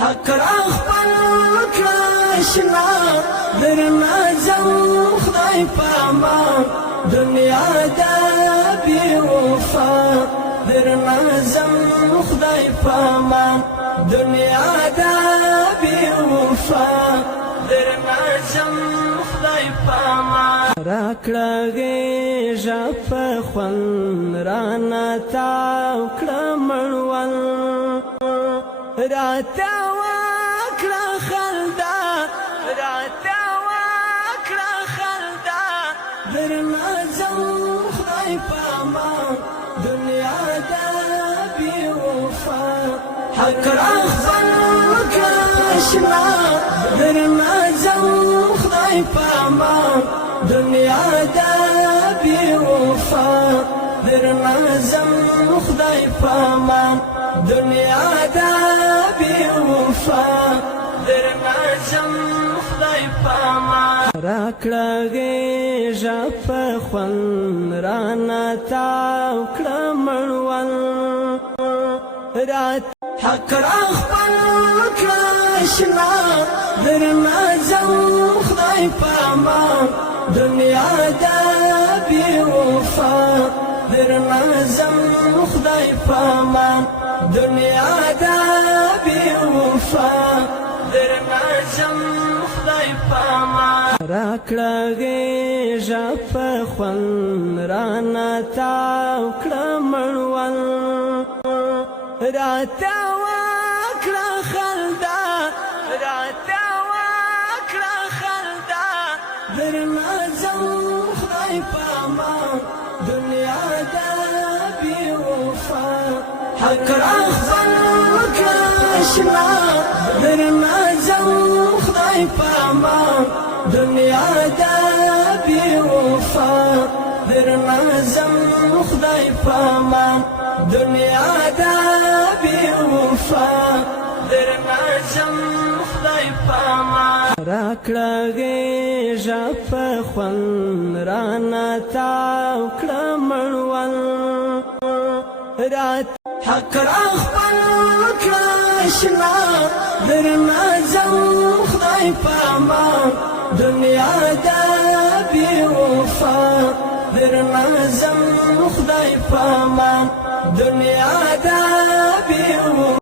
حق راخبل کاشنا درنا زم خدای پاما دنیا دا بی وفا درنا زم خدای پاما دنیا دا بی وفا درنا زم خدای پاما راکړه غېږه په خوند رانه تاو کړه مړوند راته وکړه خندا راته وکړه خندا درنه ځم خدای پاما دنیا دا بې وفا حق راخبل کړه اشنا درنه ځم خدای پاما دنیا دا بی وفا درنا زم خدای پاما دنیا دا بی وفا درنا زم خدای پاما راکړه غېږه په خوند رانه تاو کړه مړوند حق راخبل کړه اشنا درنا زم خدای پاما دنیا دا بی وفا درنا زم خدای پاما دنیا دا بی وفا درنا زم خدای پاما راکړه غېږه په خوند رانه تاو کړه مړوند راته وکړه خندا راته وکړه خندا درنا زم خدای پاما دنیا دا بی وفا حق راخبل کړه اشنا درنا زم خدای پاما دنیا دا بی وفا درنا زم خدای پاما دنیا دا بی وفا درنا زم خدای پاما راکړه غېږه په خوند رانه تاو کړه مړوند حق راخبل کړه اشنا درنا زم خدای پاما دنیا دا بی وفا درنا زم خدای پاما دنیا دا بی وفا